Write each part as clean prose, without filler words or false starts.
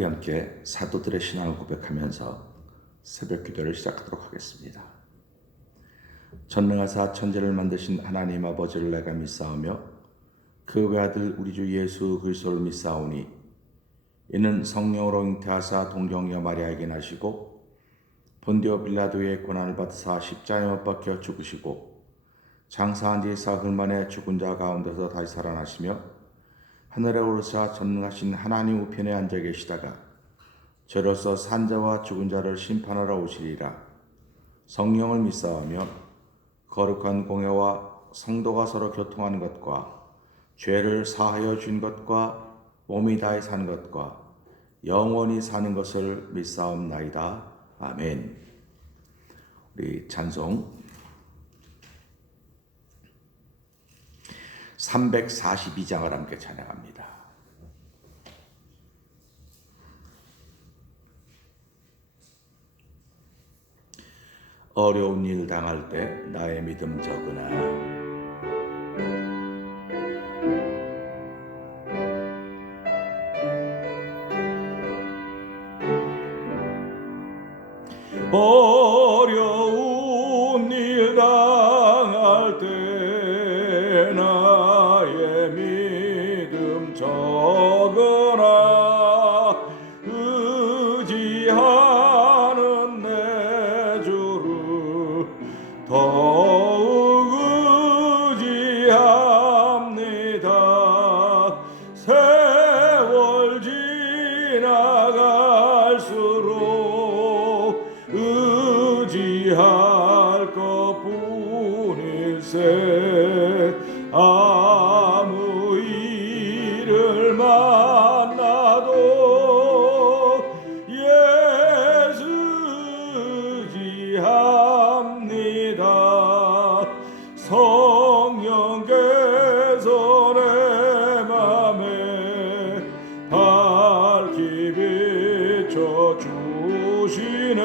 우리 함께 사도들의 신앙을 고백하면서 새벽 기도를 시작하도록 하겠습니다. 전능하사 천지를 만드신 하나님 아버지를 내가 믿사오며 그 외아들 우리 주 예수 그리스도를 믿사오니 이는 성령으로 잉태하사 동정녀 마리아에게 나시고 본디오 빌라도의 고난을 받으사 십자가에 못 박혀 죽으시고 장사한 뒤 사흘 만에 죽은 자 가운데서 다시 살아나시며 하늘에 오르사 전능하신 하나님 우편에 앉아 계시다가 저로서 산자와 죽은 자를 심판하러 오시리라. 성령을 믿사오며 거룩한 공회와 성도가 서로 교통하는 것과 죄를 사하여 준 것과 몸이 다해 사는 것과 영원히 사는 것을 믿사옵나이다. 아멘. 우리 찬송 342장을 함께 찬양합니다. 어려운 일 당할 때 나의 믿음 적으나 어려운 일 당할 때 나의 믿음 적으나 의지하는 내 주를 더욱 의지합니다. 세월 지나갈수록 의지할 것뿐일세. 아무 일을 만나도 예수 의지합니다. 성령께서 내 맘에 밝히 비춰주시네.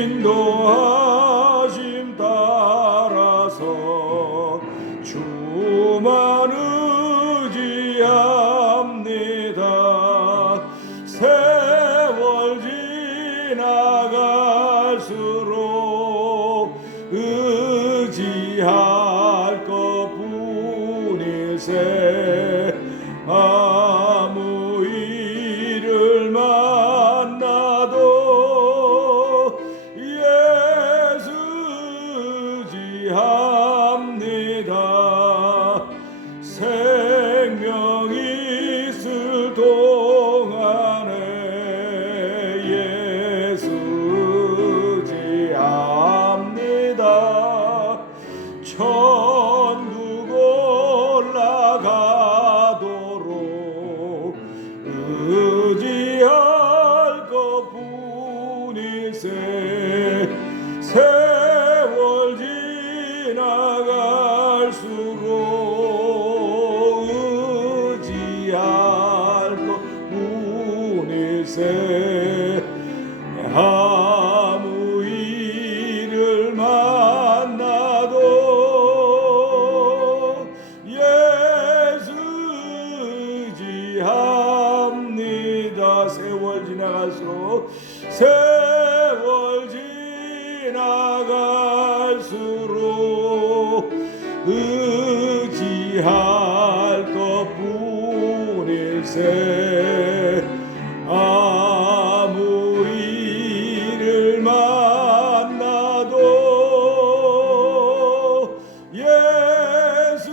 인도하심 따라서 주만 의지합니다. 세월 지나갈수록 의지할 것뿐일세. 아무 일을 만나도 예수 의지합니다. 생명 있을 동안에 예수 의지합니다. 천국 올라가도록 의지할 것뿐일세. 세월 지나갈수록 의지할 것뿐일세. 아무 일을 만나도 예수 의지합니다. 세월 지나갈수록 의지할 것뿐일세. 아무 일을 만나도 예수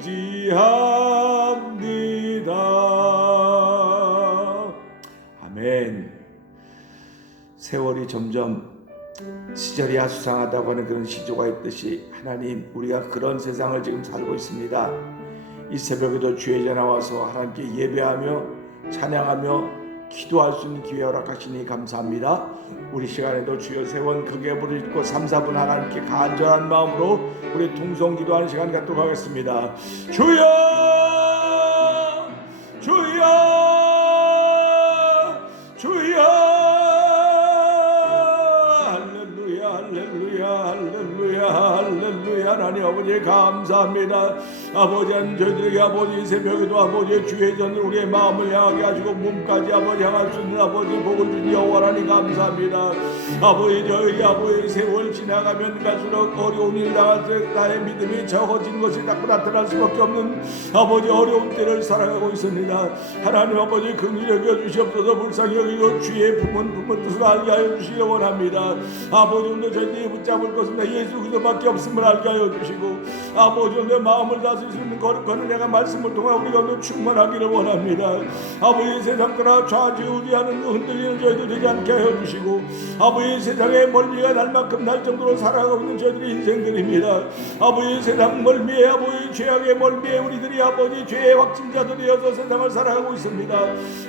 의지합니다. 아멘. 세월이 점점 시절이 수상하다고 하는 그런 시조가 있듯이 하나님, 우리가 그런 세상을 지금 살고 있습니다. 이 새벽에도 주의에 나와서 하나님께 예배하며 찬양하며 기도할 수 있는 기회 허락하시니 감사합니다. 우리 시간에도 주여 세원 크게 부르짖고 3, 4분 하나님께 간절한 마음으로 우리 통성 기도하는 시간 갖도록 하겠습니다. 주여 주여 주여. 할렐루야 할렐루야 할렐루야 할렐루야. 하나님 아버지 감사합니다. 아버지 하나님 저희들에게 아버지 새벽에도 아버지 주의 전을 우리의 마음을 향하게 하시고 몸까지 아버지 향할 수 있는 아버지 복을 주니 여호와 하나님 감사합니다. 아버지 저희 아버지 세월 지나가면 갈수록 어려운 일 당할 때 나의 믿음이 적어진 것이 자꾸 나타날 수밖에 없는 아버지 어려운 때를 살아가고 있습니다. 하나님 아버지 긍휼히 여겨 주시옵소서. 불쌍히 여기고 주의 품은 뜻을 알게 하여 주시기 원합니다. 아버지 오늘 저희들이 붙잡을 것은 예수 그리스도밖에 없음을 알게 하여 주시고 아버지 오늘 마음을 다스릴 수 있는 거룩한 은혜가 말씀을 통해 우리가 오늘 충만하기를 원합니다. 아버지 세상 따라 좌지우지하는 흔들리는 저희들 되지 않게 하여 주시고 아버지 세상의 멀미가 날 만큼 날 정도로 살아가고 있는 저희들의 인생들입니다. 아버지 세상 멀미에 아버지 죄악의 멀미에 우리들이 아버지 죄의 확진자들이어서 세상을 살아가고 있습니다.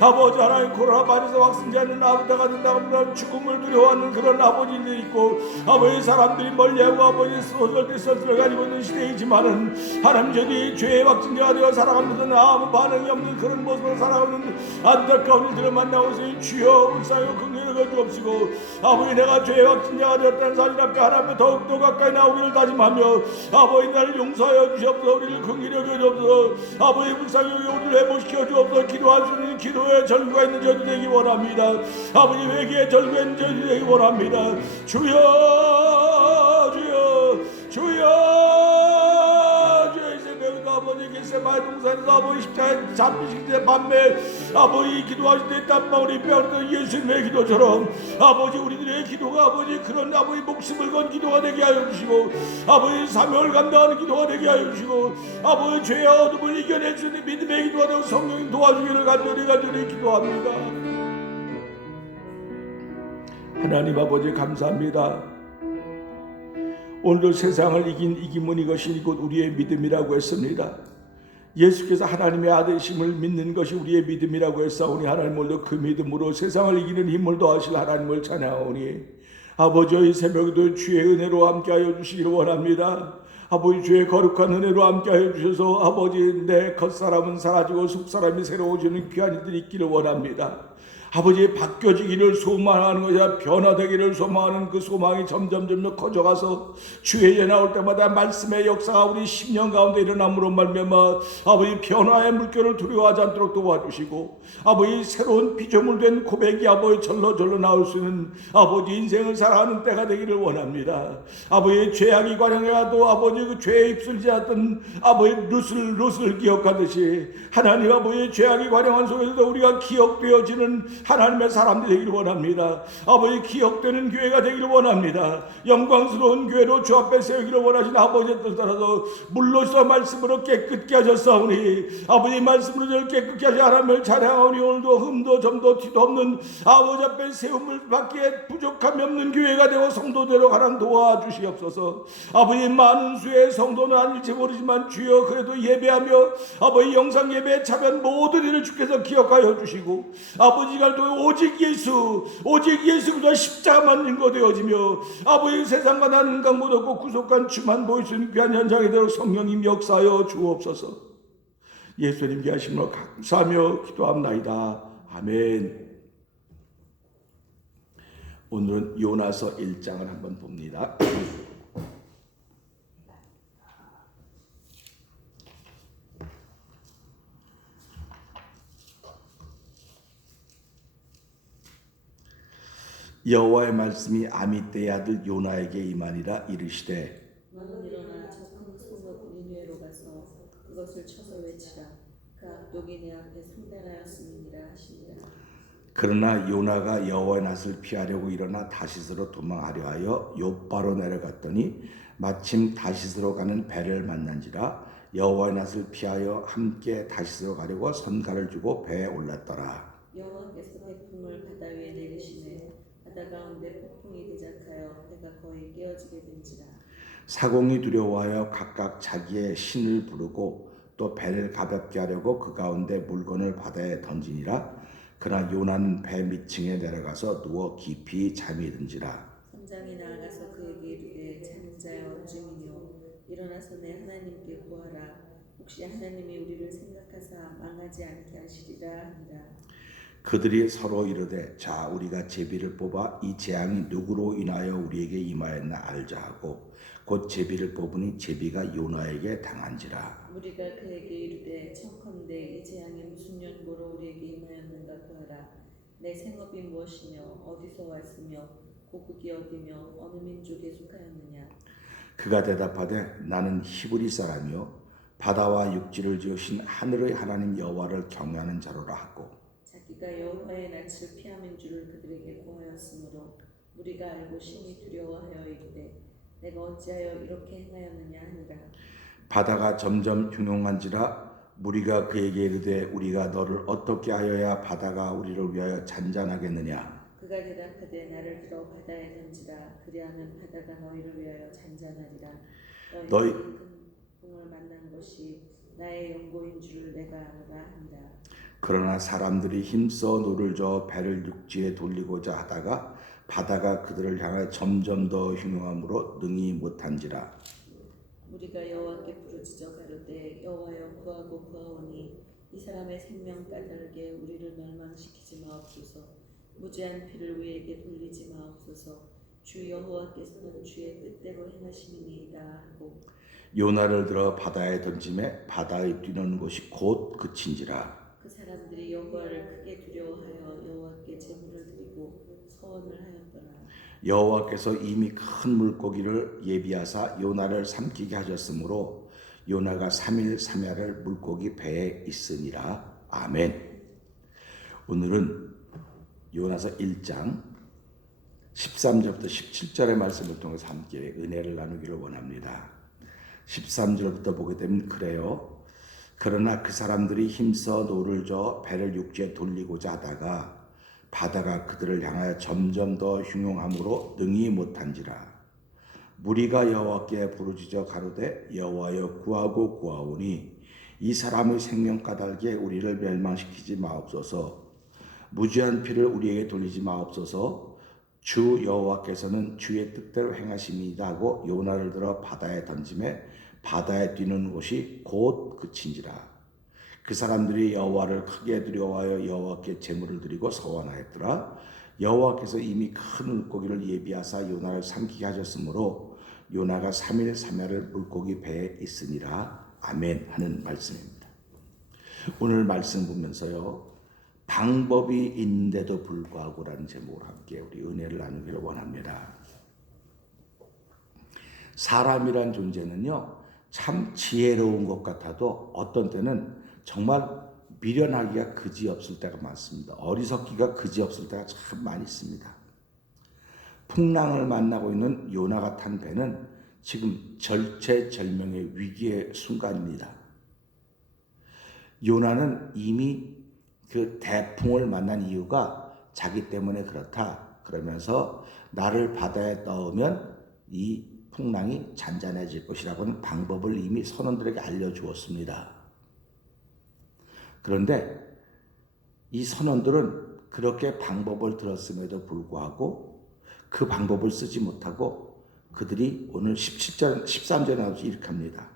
아버지 하나님 코로나 바이러스 확진자는 아버지가 된다면 죽음을 두려워하는 그런 아버지들이 있고 아버지 사람들이 멀리하고 아버지 소설을 가지고 있는 시대이지만은 하나님 저들이 죄의 확진자가 되어 살아가면서 아무 반응이 없는 그런 모습으로 살아가는 안타까운 일들을 만나고 있으니 주여 불쌍히 긍휼히 여겨주옵시고 아버지 내가 죄의 확진자가 되었다는 사실 앞에 하나님 더욱더 가까이 나오기를 다짐하며 아버지 나를 용서하여 주시옵소서. 우리를 긍휼히 여겨주옵소서. 아버지 불쌍히 우리를 회복시켜 주옵소서. 기도할 수 있는 기도의 절규가 있는 저들 되기 원합니다. 아버지 회개의 절규가 있는 저들 되기 원합니다. 주여 주의 새벽에도 아버지 겟세마네 동산에서 아버지 십자가에 잡히실 때 밤에 아버지 기도하실 때 땀방울이 빼어리던 예수님의 기도처럼 아버지 우리들의 기도가 아버지 그런 아버지 목숨을 건 기도가 되게 하여 주시고 아버지 사명을 감당하는 기도가 되게 하여 주시고 아버지 죄의 어둠을 이겨낼 수 있는 믿음의 기도가 되고 성령이 도와주기를 간절히 기도합니다. 하나님 아버지 감사합니다. 오늘도 세상을 이긴 이김은 이것이 곧 우리의 믿음이라고 했습니다. 예수께서 하나님의 아들이심을 믿는 것이 우리의 믿음이라고 했사오니 하나님 오늘도 그 믿음으로 세상을 이기는 힘을 더하실 하나님을 찬양하오니 아버지의 새벽에도 주의 은혜로 함께하여 주시기를 원합니다. 아버지 주의 거룩한 은혜로 함께하여 주셔서 아버지 내 겉사람은 사라지고 속사람이 새로워지는 귀한 일들이 있기를 원합니다. 아버지 바뀌어지기를 소망하는 것이야 변화되기를 소망하는 그 소망이 점점 커져가서 주의 예 나올 때마다 말씀의 역사가 우리 10년 가운데 일어남으로 말미암아 아버지 변화의 물결을 두려워하지 않도록 도와주시고 아버지 새로운 피조물된 고백이 아버지 절로 나올 수 있는 아버지 인생을 살아가는 때가 되기를 원합니다. 아버지 죄악이 관영해도 아버지 그 죄에 휩쓸지 않던 아버지 룻을 기억하듯이 하나님 아버지 죄악이 관영한 속에서도 우리가 기억되어지는 하나님의 사람들이 되기를 원합니다. 아버지 기억되는 교회가 되기를 원합니다. 영광스러운 교회로 주 앞에 세우기를 원하신 아버지의 뜻 따라서 물로서 말씀으로 깨끗게 하셨사오니 아버지 말씀으로 저를 깨끗게 하시 하나님을 찬양하오니 오늘도 흠도 점도 티도 없는 아버지 앞에 세움을 받기에 부족함이 없는 교회가 되고 성도대로 가란 도와주시옵소서. 아버지 많은 수의 성도는 아닐지 모르지만 주여 그래도 예배하며 아버지 영상 예배에 참여한 모든 일을 주께서 기억하여 주시고 아버지가 오직 예수 그리스도 십자가만 인거 되어지며 아버지 세상과 나는 강못 없고 구속한 주만 보일 수 있는 귀한 현장이 되도록 성령님 역사하여 주옵소서. 예수님 귀하심으로 감사하며 기도합나이다. 아멘. 오늘은 요나서 1장을 한번 봅니다. 여호와의 말씀이 아미떼의 아들 요나에게 임하니라. 이르시되 너는 일어나 저 큰 성읍 니느웨로 가서 그것을 쳐서 외치라. 그 악독이 내 앞에 성달하였음이니라 하시니라. 그러나 요나가 여호와의 낯을 피하려고 일어나 다시스로 도망하려 하여 욥바로 내려갔더니 마침 다시스로 가는 배를 만난지라. 여호와의 낯을 피하여 함께 다시스로 가려고 선가를 주고 배에 올랐더라. 여호와께서 태풍을 바다 위에 내리시매 바다 가운데 폭풍이 대작하여 배가 거의 깨어지게 된지라. 사공이 두려워하여 각각 자기의 신을 부르고 또 배를 가볍게 하려고 그 가운데 물건을 바다에 던지니라. 그러나 요나는 배 밑층에 내려가서 누워 깊이 잠이 든지라. 선장이 나아가서 그에게 이르되 자는 자여 어찌미뇨 일어나서 내 하나님께 구하라. 혹시 하나님이 우리를 생각하사 망하지 않게 하시리라 하니라. 그들이 서로 이르되 자 우리가 제비를 뽑아 이 재앙이 누구로 인하여 우리에게 임하였나 알자 하고 곧 제비를 뽑으니 제비가 요나에게 당한지라. 우리가 그에게 이르되 청컨대 이 재앙이 무슨 연고로 우리에게 임하였는가 구하라. 내 생업이 무엇이며 어디서 왔으며 고국이 어디며 어느 민족에 속하였느냐. 그가 대답하되 나는 히브리 사람이요 바다와 육지를 지으신 하늘의 하나님 여호와를 경외하는 자로라 하고, 자기가 여호와의 낯을 피함인 줄을 그들에게 고하였으므로 우리가 알고 심히 두려워하여 이르되 내가 어찌하여 이렇게 행하였느냐 하니라. 바다가 점점 흉흉한지라. 무리가 그에게 이르되 우리가 너를 어떻게 하여야 바다가 우리를 위하여 잔잔하겠느냐. 그가 대답하되 나를 들어 바다에 던지라. 그리하면 바다가 너희를 위하여 잔잔하리라. 너희 큰 공을 만난 것이 나의 연고인 줄을 내가 알아 하니라. 그러나 사람들이 힘써 노를 저어 배를 육지에 돌리고자 하다가 바다가 그들을 향하여 점점 더 흉흉함으로 능히 못한지라. 우리가 여호와께 부르짖어 가로되 여호와여 구하고 구하오니 이 사람의 생명 까닭에 우리를 멸망시키지 마옵소서. 무죄한 피를 우리에게 돌리지 마옵소서. 주 여호와께서는 주의 뜻대로 행하심이니이다 하고, 요나를 들어 바다에 던짐에 바다의 뛰는 곳이 곧 그친지라. 그 사람들이 여호와를 크게 두려워하여 여호와께 제물을 드리고 서원을 하였더라. 여호와께서 이미 큰 물고기를 예비하사 요나를 삼키게 하셨으므로 요나가 3일 3야를 물고기 배에 있으니라. 아멘. 오늘은 요나서 1장 13절부터 17절의 말씀을 통해서 함께 은혜를 나누기를 원합니다. 13절부터 보게 되면 그래요. 그러나 그 사람들이 힘써 노를 저어 배를 육지에 돌리고자 하다가 바다가 그들을 향하여 점점 더 흉흉함으로 능히 못한지라. 무리가 여호와께 부르짖어 가로되 여호와여 구하고 구하오니 이 사람의 생명 까닭에 우리를 멸망시키지 마옵소서. 무죄한 피를 우리에게 돌리지 마옵소서. 주 여호와께서는 주의 뜻대로 행하심이다 하고 요나를 들어 바다에 던짐에 바다에 뛰는 곳이 곧 그친지라. 그 사람들이 여호와를 크게 두려워하여 여호와께 제물을 드리고 서원하였더라. 여호와께서 이미 큰 물고기를 예비하사 요나를 삼키게 하셨으므로 요나가 3일 3야를 물고기 배에 있으니라. 아멘 하는 말씀입니다. 오늘 말씀 보면서요, 방법이 있는데도 불구하고라는 제목으로 함께 우리 은혜를 나누기를 원합니다. 사람이란 존재는요, 참 지혜로운 것 같아도 어떤 때는 정말 미련하기가 그지없을 때가 많습니다. 어리석기가 그지없을 때가 참 많이 있습니다. 풍랑을 만나고 있는 요나가 탄 배는 지금 절체절명의 위기의 순간입니다. 요나는 이미 그 대풍을 만난 이유가 자기 때문에 그렇다 그러면서 나를 바다에 넣으면 이 풍랑이 잔잔해질 것이라고 하는 방법을 이미 선원들에게 알려주었습니다. 그런데 이 선원들은 그렇게 방법을 들었음에도 불구하고 그 방법을 쓰지 못하고 그들이 오늘 13절에 나오지 이렇게 합니다.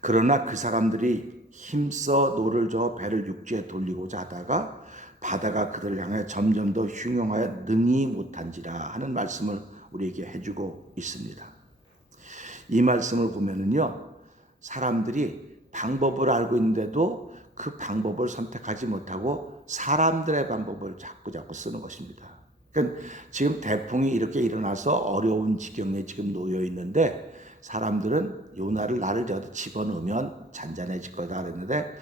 그러나 그 사람들이 힘써 노를 저어 배를 육지에 돌리고자 하다가 바다가 그들을 향해 점점 더 흉흉하여 능히 못한지라 하는 말씀을 우리에게 해주고 있습니다. 이 말씀을 보면은요, 사람들이 방법을 알고 있는데도 그 방법을 선택하지 못하고 사람들의 방법을 자꾸 쓰는 것입니다. 그러니까 지금 대풍이 이렇게 일어나서 어려운 지경에 지금 놓여 있는데 사람들은 요나를 나를 저기다 집어넣으면 잔잔해질 거다 그랬는데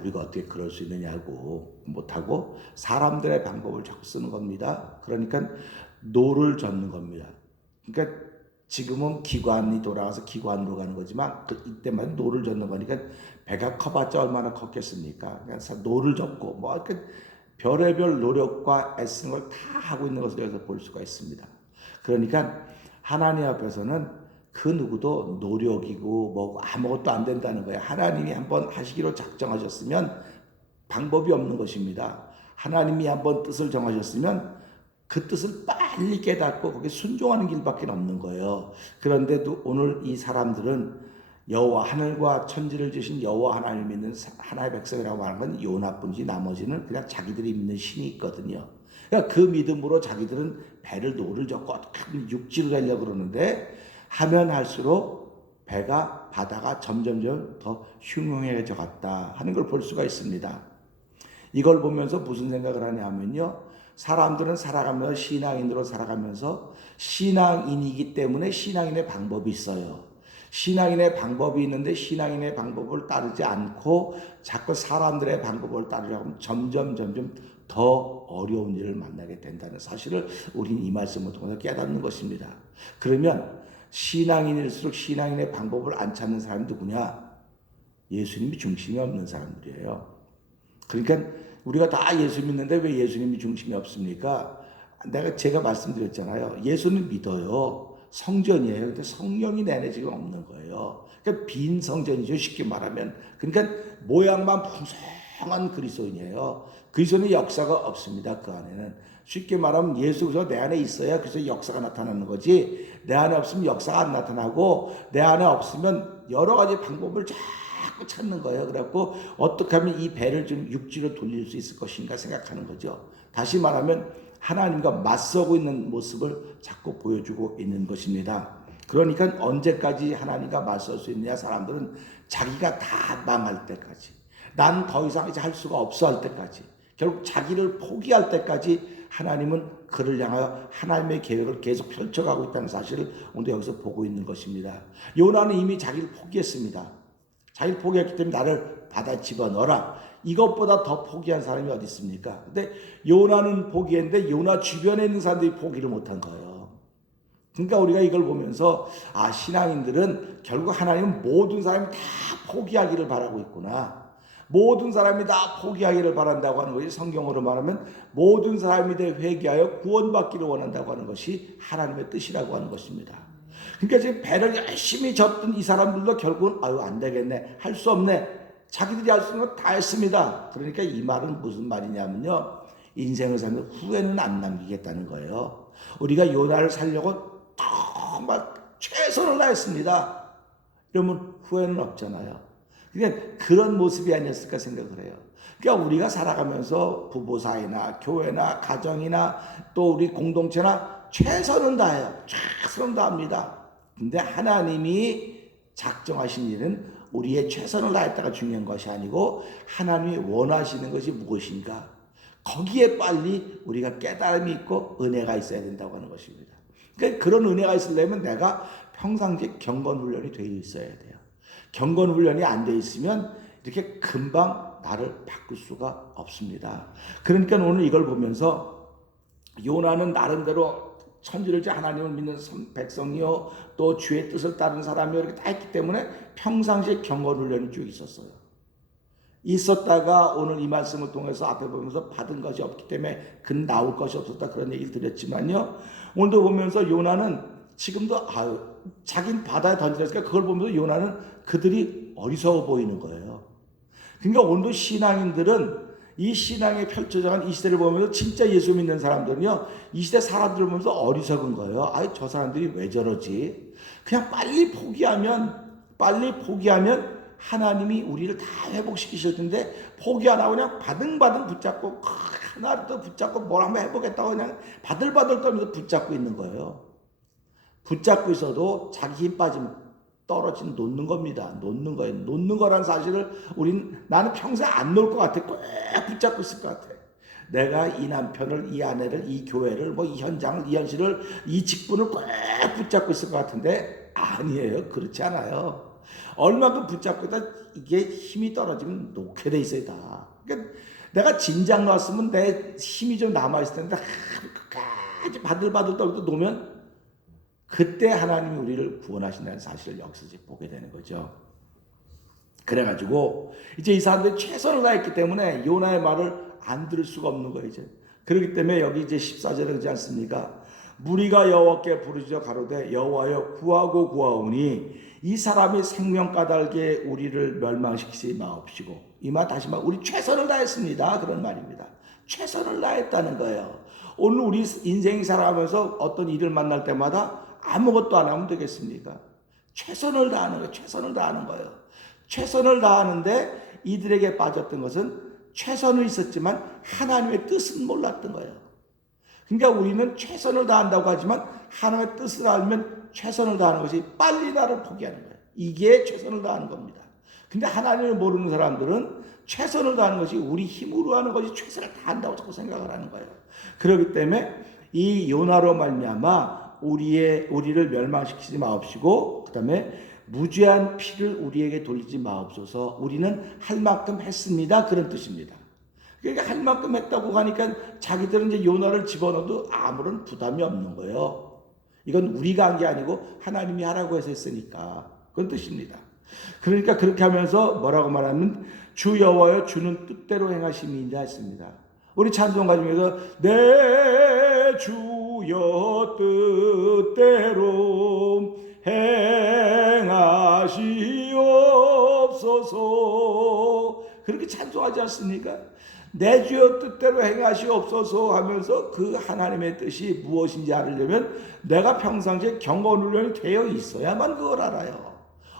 우리가 어떻게 그럴 수 있느냐고 못하고 사람들의 방법을 자꾸 쓰는 겁니다. 그러니까 노를 젓는 겁니다. 그러니까 지금은 기관이 돌아가서 기관으로 가는 거지만 이때만 노를 젓는 거니까 배가 커봤자 얼마나 컸겠습니까? 그래서 노를 젓고 뭐 이렇게 별의별 노력과 애쓰는 걸 다 하고 있는 것을 여기서 볼 수가 있습니다. 그러니까 하나님 앞에서는 그 누구도 노력이고 뭐 아무것도 안 된다는 거예요. 하나님이 한번 하시기로 작정하셨으면 방법이 없는 것입니다. 하나님이 한번 뜻을 정하셨으면 그 뜻을 빨리 깨닫고 거기에 순종하는 길밖에 없는 거예요. 그런데도 오늘 이 사람들은 여호와 하늘과 천지를 지으신 여호와 하나님을 믿는 하나의 백성이라고 하는 건 요나뿐이지 나머지는 그냥 자기들이 믿는 신이 있거든요. 그러니까 그 믿음으로 자기들은 배를 노를 젓고 어떻게든 육지로 가려고 그러는데 하면 할수록 바다가 점점점 더 흉흉해져 갔다 하는 걸 볼 수가 있습니다. 이걸 보면서 무슨 생각을 하냐 하면요. 사람들은 살아가면서 신앙인으로 살아가면서 신앙인이기 때문에 신앙인의 방법이 있어요. 신앙인의 방법이 있는데 신앙인의 방법을 따르지 않고 자꾸 사람들의 방법을 따르려고 하면 점점 더 어려운 일을 만나게 된다는 사실을 우리는 이 말씀을 통해서 깨닫는 것입니다. 그러면 신앙인일수록 신앙인의 방법을 안 찾는 사람이 누구냐? 예수님이 중심이 없는 사람들이에요. 그러니까 우리가 다 예수 믿는데 왜 예수님이 중심이 없습니까? 제가 말씀드렸잖아요. 예수는 믿어요. 성전이에요. 근데 성령이 내 안에 지금 없는 거예요. 그러니까 빈 성전이죠. 쉽게 말하면. 그러니까 모양만 풍성한 그리스도인이에요. 그리스도의 역사가 없습니다. 그 안에는. 쉽게 말하면 예수가 내 안에 있어야 그래서 역사가 나타나는 거지. 내 안에 없으면 역사가 안 나타나고 내 안에 없으면 여러 가지 방법을 자꾸 찾는 거예요. 그래갖고 어떻게 하면 이 배를 좀 육지로 돌릴 수 있을 것인가 생각하는 거죠. 다시 말하면 하나님과 맞서고 있는 모습을 자꾸 보여주고 있는 것입니다. 그러니까 언제까지 하나님과 맞설 수 있느냐? 사람들은 자기가 다 망할 때까지, 난 더 이상 이제 할 수가 없어 할 때까지, 결국 자기를 포기할 때까지 하나님은 그를 향하여 하나님의 계획을 계속 펼쳐가고 있다는 사실을 오늘 여기서 보고 있는 것입니다. 요나는 이미 자기를 포기했습니다. 자기를 포기했기 때문에 나를 바다에 집어넣어라. 이것보다 더 포기한 사람이 어디 있습니까? 근데 요나는 포기했는데 요나 주변에 있는 사람들이 포기를 못한 거예요. 그러니까 우리가 이걸 보면서 신앙인들은 결국 하나님은 모든 사람이 다 포기하기를 바라고 있구나. 모든 사람이 다 포기하기를 바란다고 하는 것이 성경으로 말하면 모든 사람이 대해 회개하여 구원받기를 원한다고 하는 것이 하나님의 뜻이라고 하는 것입니다. 그러니까 지금 배를 열심히 젓던 이 사람들도 결국은 안 되겠네, 할 수 없네, 자기들이 할 수 있는 거 다 했습니다. 그러니까 이 말은 무슨 말이냐면요, 인생을 살면 후회는 안 남기겠다는 거예요. 우리가 요나를 살려고 정말 최선을 다했습니다. 그러면 후회는 없잖아요. 그러니까 그런 모습이 아니었을까 생각을 해요. 그러니까 우리가 살아가면서 부부 사이나 교회나 가정이나 또 우리 공동체나 최선은 다해요. 최선은 다합니다. 근데 하나님이 작정하신 일은 우리의 최선을 다했다가 중요한 것이 아니고 하나님이 원하시는 것이 무엇인가, 거기에 빨리 우리가 깨달음이 있고 은혜가 있어야 된다고 하는 것입니다. 그러니까 그런 은혜가 있으려면 내가 평상시에 경건훈련이 되어 있어야 돼요. 경건훈련이 안 되어 있으면 이렇게 금방 나를 바꿀 수가 없습니다. 그러니까 오늘 이걸 보면서 요나는 나름대로 천지를 하나님을 믿는 백성이요 또 주의 뜻을 따르는 사람이요 이렇게 다 했기 때문에 평상시에 경건훈련이 쭉 있었다가 오늘 이 말씀을 통해서 앞에 보면서 받은 것이 없기 때문에 그 나올 것이 없었다 그런 얘기를 드렸지만요, 오늘도 보면서 요나는 지금도 자긴 바다에 던지니까 그걸 보면서 요나는 그들이 어리석어 보이는 거예요. 그러니까 오늘도 신앙인들은 이 신앙에 펼쳐져간 이 시대를 보면서 진짜 예수 믿는 사람들은요, 이 시대 사람들을 보면서 어리석은 거예요. 저 사람들이 왜 저러지? 그냥 빨리 포기하면 하나님이 우리를 다 회복시키실 텐데 포기 안 하고 그냥 바등바등 붙잡고 하나를 또 붙잡고 뭘 한번 해보겠다고 그냥 바들바들 떨면서 붙잡고 있는 거예요. 붙잡고 있어도 자기 힘 빠지면 떨어지는 놓는 겁니다. 놓는 거예요. 놓는 거란 사실을 나는 평생 안 놓을 것 같아. 꼭 붙잡고 있을 것 같아. 내가 이 남편을, 이 아내를, 이 교회를, 이 현장을, 이 현실을, 이 직분을 꼭 붙잡고 있을 것 같은데 아니에요. 그렇지 않아요. 얼마큼 붙잡고 있다 이게 힘이 떨어지면 놓게 돼 있어요. 다. 그러니까 내가 진작 놨으면 내 힘이 좀 남아있을 텐데 끝까지 바들바들 떨고 놓으면 그때 하나님이 우리를 구원하신다는 사실을 여기서 이제 보게 되는 거죠. 그래가지고 이제 이 사람들이 최선을 다했기 때문에 요나의 말을 안 들을 수가 없는 거예요. 이제 그렇기 때문에 여기 이제 14절에 그러지 않습니까? 무리가 여호와께 부르짖어 가로되 여호와여 구하고 구하오니 이 사람이 생명 까닭에 우리를 멸망시키지 마옵시고, 이 말 다시 말 우리 최선을 다했습니다. 그런 말입니다. 최선을 다했다는 거예요. 오늘 우리 인생이 살아가면서 어떤 일을 만날 때마다 아무것도 안 하면 되겠습니까? 최선을 다하는 거예요. 최선을 다하는 거예요. 최선을 다하는데 이들에게 빠졌던 것은 최선은 있었지만 하나님의 뜻은 몰랐던 거예요. 그러니까 우리는 최선을 다한다고 하지만 하나님의 뜻을 알면 최선을 다하는 것이 빨리 나를 포기하는 거예요. 이게 최선을 다하는 겁니다. 근데 하나님을 모르는 사람들은 최선을 다하는 것이 우리 힘으로 하는 것이 최선을 다한다고 자꾸 생각을 하는 거예요. 그렇기 때문에 이 요나로 말미암아 우리를 멸망시키지 마옵시고, 그 다음에 무죄한 피를 우리에게 돌리지 마옵소서. 우리는 할 만큼 했습니다. 그런 뜻입니다. 그러니까 할 만큼 했다고 하니까 자기들은 이제 요나를 집어넣어도 아무런 부담이 없는 거예요. 이건 우리가 한 게 아니고 하나님이 하라고 해서 했으니까. 그런 뜻입니다. 그러니까 그렇게 하면서 뭐라고 말하면 주 여호와여 주는 뜻대로 행하심이니라 했습니다. 우리 찬송가 중에서 내 주여 뜻대로 행하시옵소서 그렇게 찬송하지 않습니까? 내 주여 뜻대로 행하시옵소서 하면서 그 하나님의 뜻이 무엇인지 알려면 내가 평상시에 경건훈련이 되어 있어야만 그걸 알아요.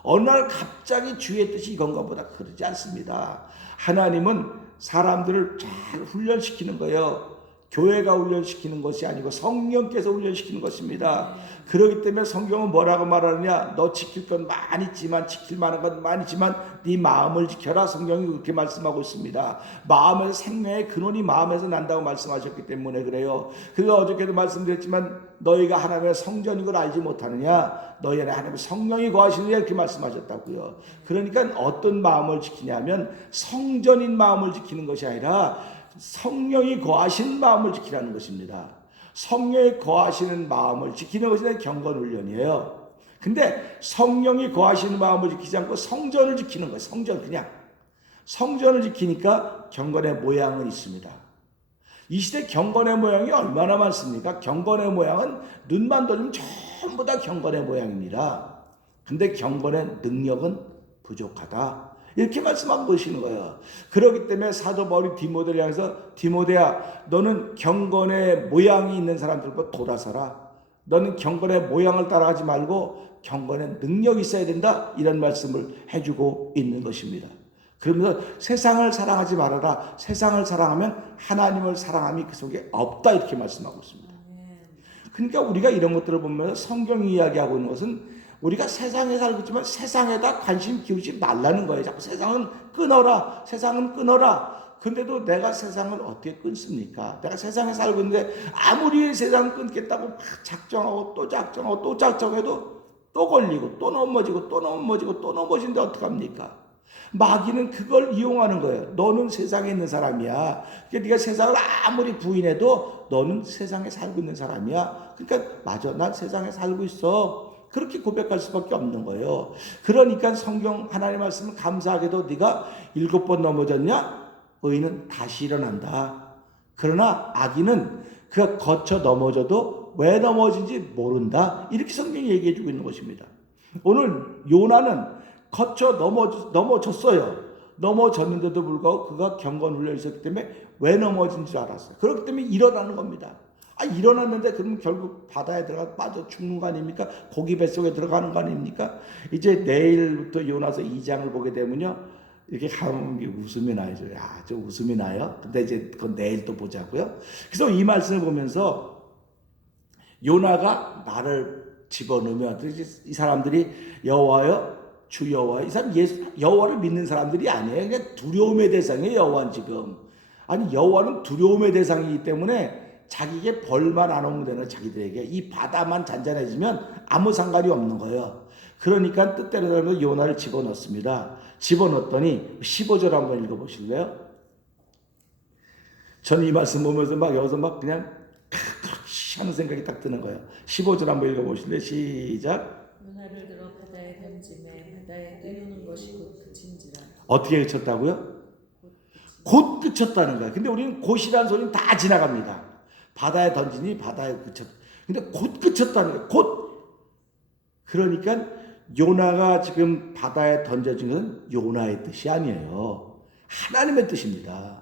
어느 날 갑자기 주의 뜻이 이건가 보다 그러지 않습니다. 하나님은 사람들을 잘 훈련시키는 거예요. 교회가 훈련시키는 것이 아니고 성령께서 훈련시키는 것입니다. 그렇기 때문에 성경은 뭐라고 말하느냐, 너 지킬 건 많이 있지만, 지킬 만한 건 많이 있지만 네 마음을 지켜라. 성경이 그렇게 말씀하고 있습니다. 마음에서 생명의 근원이 마음에서 난다고 말씀하셨기 때문에 그래요. 그래서 어저께도 말씀드렸지만 너희가 하나님의 성전인 걸 알지 못하느냐, 너희 안에 하나님의 성령이 거하시느냐 이렇게 말씀하셨다고요. 그러니까 어떤 마음을 지키냐면 성전인 마음을 지키는 것이 아니라 성령이 거하시는 마음을 지키라는 것입니다. 성령이 거하시는 마음을 지키는 것이 경건훈련이에요. 근데 성령이 거하시는 마음을 지키지 않고 성전을 지키는 거예요. 성전을 지키니까 경건의 모양은 있습니다. 이 시대 경건의 모양이 얼마나 많습니까? 경건의 모양은 눈만 돌리면 전부 다 경건의 모양입니다. 근데 경건의 능력은 부족하다. 이렇게 말씀하고 계시는 거예요. 그렇기 때문에 사도 바울이 디모데를 향해서 디모데야 너는 경건의 모양이 있는 사람들보다 돌아서라. 너는 경건의 모양을 따라가지 말고 경건의 능력이 있어야 된다. 이런 말씀을 해주고 있는 것입니다. 그러면서 세상을 사랑하지 말아라. 세상을 사랑하면 하나님을 사랑함이 그 속에 없다. 이렇게 말씀하고 있습니다. 그러니까 우리가 이런 것들을 보면서 성경이 이야기하고 있는 것은 우리가 세상에 살고 있지만 세상에다 관심 기울이지 말라는 거예요. 자꾸 세상은 끊어라. 근데도 내가 세상을 어떻게 끊습니까? 내가 세상에 살고 있는데 아무리 세상을 끊겠다고 막 작정하고 또 작정해도 또 걸리고 또 넘어지는데 어떡합니까? 마귀는 그걸 이용하는 거예요. 너는 세상에 있는 사람이야. 그러니까 네가 세상을 아무리 부인해도 너는 세상에 살고 있는 사람이야. 그러니까 맞아, 난 세상에 살고 있어. 그렇게 고백할 수밖에 없는 거예요. 그러니까 성경 하나님 말씀은 감사하게도 네가 7번 넘어졌냐? 의인은 다시 일어난다. 그러나 악인은 그가 거쳐 넘어져도 왜 넘어진지 모른다. 이렇게 성경이 얘기해 주고 있는 것입니다. 오늘 요나는 거쳐 넘어졌어요. 넘어졌는데도 불구하고 그가 경건훈련이 있었기 때문에 왜 넘어진 줄 알았어요. 그렇기 때문에 일어나는 겁니다. 일어났는데 그럼 결국 바다에 들어가 빠져 죽는 거 아닙니까? 고기 뱃속에 들어가는 거 아닙니까? 이제 내일부터 요나서 2장을 보게 되면요, 이렇게 하면 웃음이 나죠. 야, 저 웃음이 나요. 근데 이제 그건 내일 또 보자고요. 그래서 이 말씀을 보면서 요나가 나를 집어넣으면 이 사람들이 여호와여 주 여호와, 이 사람 여호와를 믿는 사람들이 아니에요. 그냥 두려움의 대상이에요. 여호와는 지금 여호와는 두려움의 대상이기 때문에 자기에게 벌만 안 오면 되는 자기들에게 이 바다만 잔잔해지면 아무 상관이 없는 거예요. 그러니까 뜻대로 되면 요나를 집어넣습니다. 집어넣었더니 15절 한번 읽어보실래요? 저는 이 말씀 보면서 여기서 그냥 그렇게 하는 생각이 딱 드는 거예요. 15절 한번 읽어보실래요? 시작. 요나를 들어 바다에 던지매 바다에 뜨는 것이 곧 그친지라. 어떻게 그쳤다고요? 곧 그쳤다는 거예요. 근데 우리는 곧이라는 소리는 다 지나갑니다. 바다에 던지니 바다에 그쳤다. 근데 곧 그쳤다는 거예요. 곧. 그러니까 요나가 지금 바다에 던져진 것은 요나의 뜻이 아니에요. 하나님의 뜻입니다.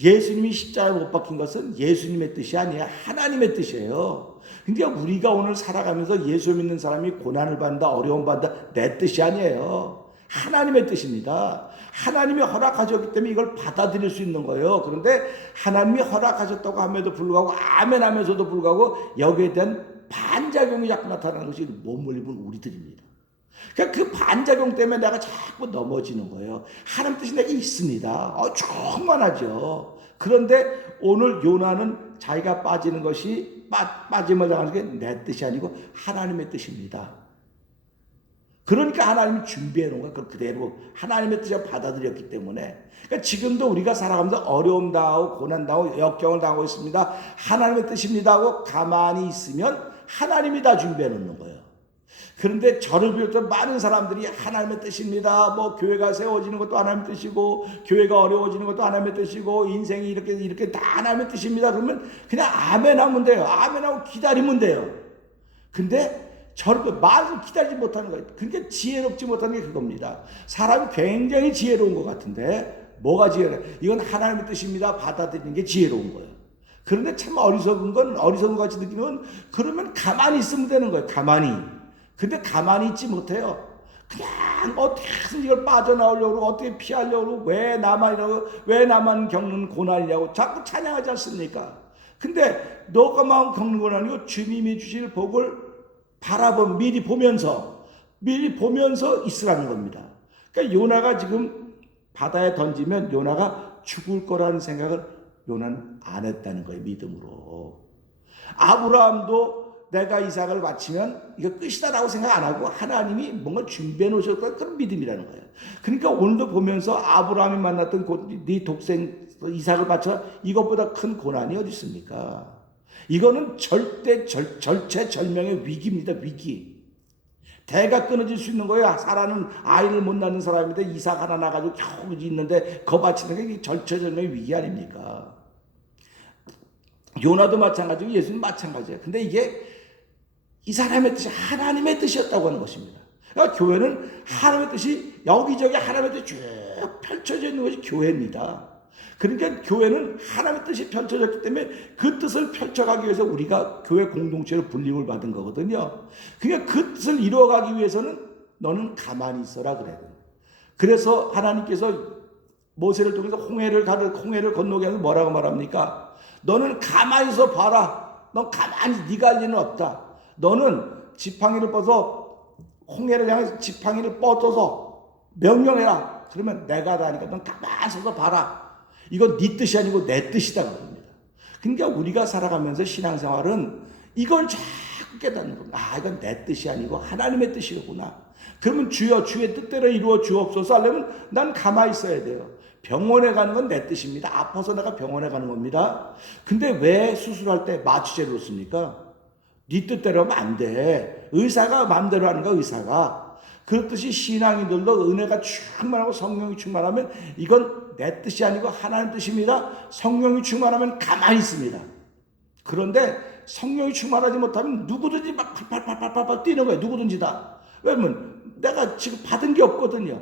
예수님이 십자가에 못 박힌 것은 예수님의 뜻이 아니에요. 하나님의 뜻이에요. 그러니까 우리가 오늘 살아가면서 예수 믿는 사람이 고난을 받는다, 어려움 받는다, 내 뜻이 아니에요. 하나님의 뜻입니다. 하나님이 허락하셨기 때문에 이걸 받아들일 수 있는 거예요. 그런데 하나님이 허락하셨다고 함에도 불구하고 아멘 하면서도 불구하고 여기에 대한 반작용이 자꾸 나타나는 것이 몸을 입은 우리들입니다. 그러니까 그 반작용 때문에 내가 자꾸 넘어지는 거예요. 하나님 뜻이 내게 있습니다. 충만하죠. 그런데 오늘 요나는 자기가 빠지는 것이 빠짐을 당하는 게 내 뜻이 아니고 하나님의 뜻입니다. 그러니까 하나님이 준비해 놓은 거 그대로 하나님의 뜻을 받아들였기 때문에 그러니까 지금도 우리가 살아가면서 어려움 당하고 고난 당하고 역경을 당하고 있습니다. 하나님의 뜻입니다 하고 가만히 있으면 하나님이 다 준비해 놓는 거예요. 그런데 저를 비롯한 많은 사람들이 하나님의 뜻입니다. 뭐 교회가 세워지는 것도 하나님의 뜻이고 교회가 어려워지는 것도 하나님의 뜻이고 인생이 이렇게 다 하나님의 뜻입니다. 그러면 그냥 아멘 하면 돼요. 아멘 하고 기다리면 돼요. 근데 저를 말을 기다리지 못하는 거예요. 그러니까 지혜롭지 못하는 게 그겁니다. 사람이 굉장히 지혜로운 것 같은데 뭐가 지혜로워요? 이건 하나님의 뜻입니다. 받아들이는 게 지혜로운 거예요. 그런데 참 어리석은 것 같이 느끼는 건 그러면 가만히 있으면 되는 거예요. 가만히. 근데 가만히 있지 못해요. 그냥 어떻게든 이걸 빠져나오려고 어떻게 피하려고 왜 나만 겪는 고난이냐고 자꾸 찬양하지 않습니까? 근데 너가 마음 겪는 고난이고 주님이 주실 복을 미리 보면서 있으라는 겁니다. 그러니까 요나가 지금 바다에 던지면 요나가 죽을 거라는 생각을 요나는 안 했다는 거예요. 믿음으로. 아브라함도 내가 이삭을 바치면 이거 끝이다라고 생각 안 하고 하나님이 뭔가 준비해 놓으셨다 그런 믿음이라는 거예요. 그러니까 오늘도 보면서 아브라함이 만났던 네 독생 이삭을 바쳐 이것보다 큰 고난이 어디 있습니까? 이거는 절체절명의 위기입니다. 위기. 대가 끊어질 수 있는 거예요. 사라는 아이를 못 낳는 사람인데 이삭 하나 나가지고 겨우 있는데 거 바치는 게 절체절명의 위기 아닙니까? 요나도 마찬가지고 예수는 마찬가지예요. 근데 이게 이 사람의 뜻이 하나님의 뜻이었다고 하는 것입니다. 그러니까 교회는 하나님의 뜻이 여기저기 하나님의 뜻이 쭉 펼쳐져 있는 것이 교회입니다. 그러니까 교회는 하나님의 뜻이 펼쳐졌기 때문에 그 뜻을 펼쳐가기 위해서 우리가 교회 공동체로 불림을 받은 거거든요. 그러니까 그 뜻을 이루어가기 위해서는 너는 가만히 있어라 그래요. 그래서 하나님께서 모세를 통해서 홍해를 건너게 하면서 뭐라고 말합니까? 너는 가만히 있어 봐라. 넌 가만히 네가 할 일은 없다. 너는 지팡이를 뻗어서 홍해를 향해서 지팡이를 뻗어서 명령해라. 그러면 내가 다 하니까 넌 가만히 서서 봐라. 이건 네 뜻이 아니고 내 뜻이다 그럽니다. 그러니까 우리가 살아가면서 신앙생활은 이걸 자꾸 깨닫는 겁니다. 이건 내 뜻이 아니고 하나님의 뜻이구나. 그러면 주여 주의 뜻대로 이루어 주옵소서 하려면 난 가만히 있어야 돼요. 병원에 가는 건 내 뜻입니다. 아파서 내가 병원에 가는 겁니다. 근데 왜 수술할 때 마취제를 씁니까? 네 뜻대로 하면 안 돼. 의사가 마음대로 하는 거야, 의사가. 그렇듯이 신앙인들도 은혜가 충만하고 성령이 충만하면 이건 내 뜻이 아니고 하나님 뜻입니다. 성령이 충만하면 가만히 있습니다. 그런데 성령이 충만하지 못하면 누구든지 막 팔팔팔팔팔 뛰는 거예요. 누구든지 다. 왜냐면 내가 지금 받은 게 없거든요.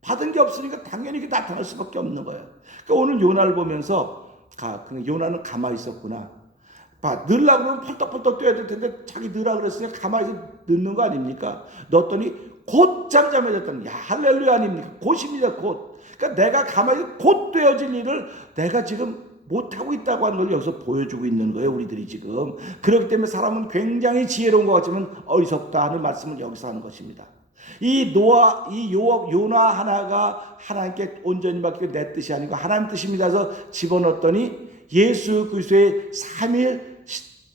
받은 게 없으니까 당연히 이게 나타날 수밖에 없는 거예요. 그러니까 오늘 요나를 보면서 요나는 가만히 있었구나. 넣으려고 그러면 펄떡펄떡 뛰어야 될 텐데 자기 넣으라 그랬으니까 가만히 넣는 거 아닙니까? 넣었더니 곧 잠잠해졌다는 야 할렐루야 아닙니까? 곧입니다. 곧. 그러니까 내가 가만히 곧 되어질 일을 내가 지금 못하고 있다고 하는 걸 여기서 보여주고 있는 거예요. 우리들이 지금. 그렇기 때문에 사람은 굉장히 지혜로운 것 같지만 어리석다 하는 말씀을 여기서 하는 것입니다. 요나 하나가 하나님께 온전히 맡기고 내 뜻이 아니고 하나님 뜻입니다 해서 집어넣었더니 예수 그리스도의 3일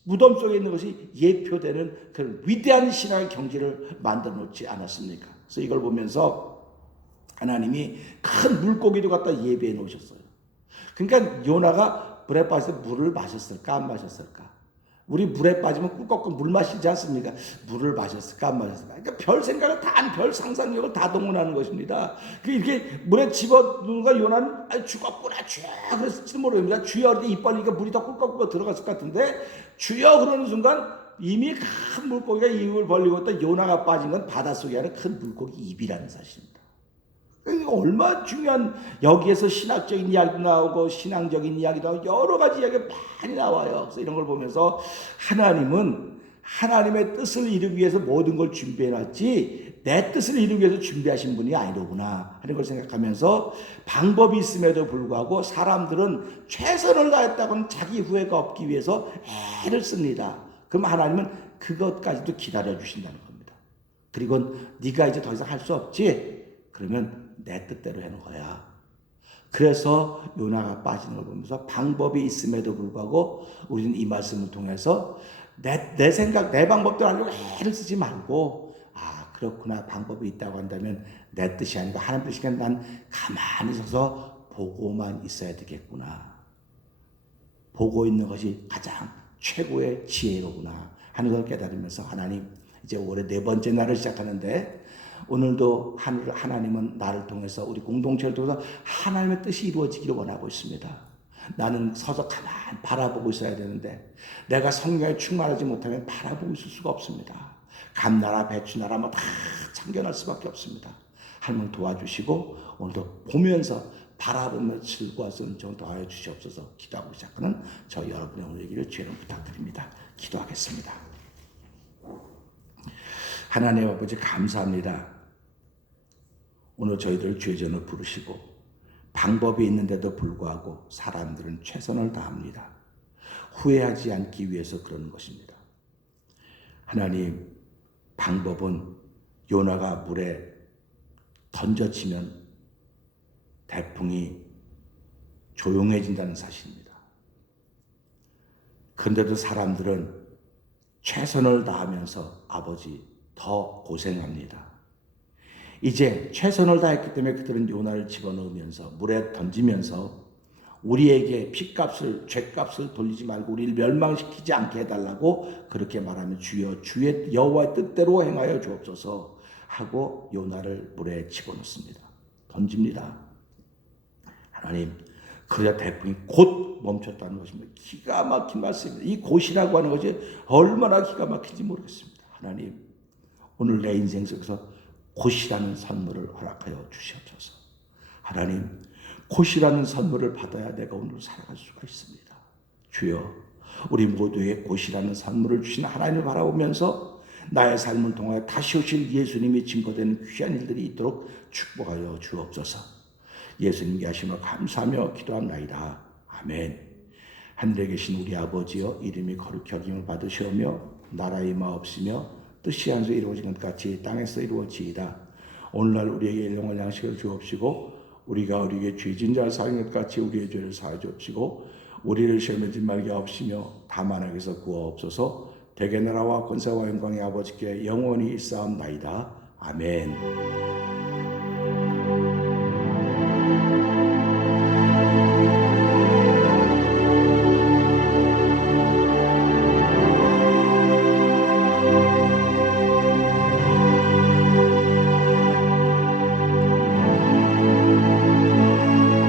무덤 속에 있는 것이 예표되는 그런 위대한 신앙의 경지를 만들어 놓지 않았습니까? 그래서 이걸 보면서 하나님이 큰 물고기도 갖다 예배해 놓으셨어요. 그러니까 요나가 물에 빠져서 물을 마셨을까 안 마셨을까? 우리 물에 빠지면 꿀꺽꿀 물 마시지 않습니까? 물을 마셨을까 안 마셨을까? 그러니까 별 생각을 별 상상력을 다 동원하는 것입니다. 이렇게 물에 집어넣는가 요나는 죽었구나 주여 그랬을지도 모릅니다. 주여 이렇게 입 벌리니까 물이 더 꿀꺽꿀꺽 들어갔을 것 같은데 주여 그러는 순간 이미 큰 물고기가 입을 벌리고 있다. 요나가 빠진 건 바닷속에 하는 큰 물고기 입이라는 사실입니다. 얼마나 중요한 여기에서 신학적인 이야기도 나오고 신앙적인 이야기도 나오고 여러 가지 이야기가 많이 나와요. 그래서 이런 걸 보면서 하나님은 하나님의 뜻을 이루기 위해서 모든 걸 준비해놨지 내 뜻을 이루기 위해서 준비하신 분이 아니로구나 하는 걸 생각하면서 방법이 있음에도 불구하고 사람들은 최선을 다했다고는 자기 후회가 없기 위해서 애를 씁니다. 그럼 하나님은 그것까지도 기다려주신다는 겁니다. 그리고 네가 이제 더 이상 할 수 없지? 그러면 내 뜻대로 해놓은 거야. 그래서 요나가 빠지는 걸 보면서 방법이 있음에도 불구하고 우리는 이 말씀을 통해서 내 생각, 내 방법대로 하려고 애를 쓰지 말고 그렇구나. 방법이 있다고 한다면 내 뜻이 아니고 하나님 뜻이니까 난 가만히 서서 보고만 있어야 되겠구나. 보고 있는 것이 가장 최고의 지혜로구나 하는 걸 깨달으면서 하나님 이제 올해 4번째 날을 시작하는데 오늘도 하나님은 나를 통해서 우리 공동체를 통해서 하나님의 뜻이 이루어지기를 원하고 있습니다. 나는 서서 가만히 바라보고 있어야 되는데 내가 성령에 충만하지 못하면 바라보고 있을 수가 없습니다. 감나라 배추나라 다 참견할 수밖에 없습니다. 하나님 도와주시고 오늘도 보면서 바라보며 즐거울 수 있는 정 더하여 주시옵소서. 기도하고 시작하는 저 여러분의 오늘 얘기를 주의로 부탁드립니다. 기도하겠습니다. 하나님 아버지 감사합니다. 오늘 저희들 죄전을 부르시고 방법이 있는데도 불구하고 사람들은 최선을 다합니다. 후회하지 않기 위해서 그러는 것입니다. 하나님 방법은 요나가 물에 던져지면 대풍이 조용해진다는 사실입니다. 그런데도 사람들은 최선을 다하면서 아버지 더 고생합니다. 이제 최선을 다했기 때문에 그들은 요나를 집어넣으면서 물에 던지면서 우리에게 피값을 죄값을 돌리지 말고 우리를 멸망시키지 않게 해달라고 그렇게 말하면 주여 주의 여호와의 뜻대로 행하여 주옵소서 하고 요나를 물에 집어넣습니다. 던집니다. 하나님 그러자 대풍이 곧 멈췄다는 것입니다. 기가 막힌 말씀입니다. 이 곧이라고 하는 것이 얼마나 기가 막힌지 모르겠습니다. 하나님 오늘 내 인생 속에서 곧이라는 선물을 허락하여 주시옵소서. 하나님 곧이라는 선물을 받아야 내가 오늘 살아갈 수가 있습니다. 주여 우리 모두에게 곧이라는 선물을 주신 하나님을 바라보면서 나의 삶을 통하여 다시 오실 예수님이 증거되는 귀한 일들이 있도록 축복하여 주옵소서. 예수님께 하심을 감사하며 기도합나이다. 아멘. 하늘에 계신 우리 아버지여 이름이 거룩히 여김을 받으시오며 나라의 임하옵시며 뜻이 하늘에서 이루어진 것 같이 땅에서 이루어지이다. 오늘날 우리에게 일용할 양식을 주옵시고 우리가 우리에게 죄진 자를 사하는 것 같이 우리의 죄를 사하여 주옵시고 우리를 시험에 들지 말게 하옵시며 다만 악에서 구하옵소서. 대개 나라와 권세와 영광의 아버지께 영원히 있사옵나이다. 아멘.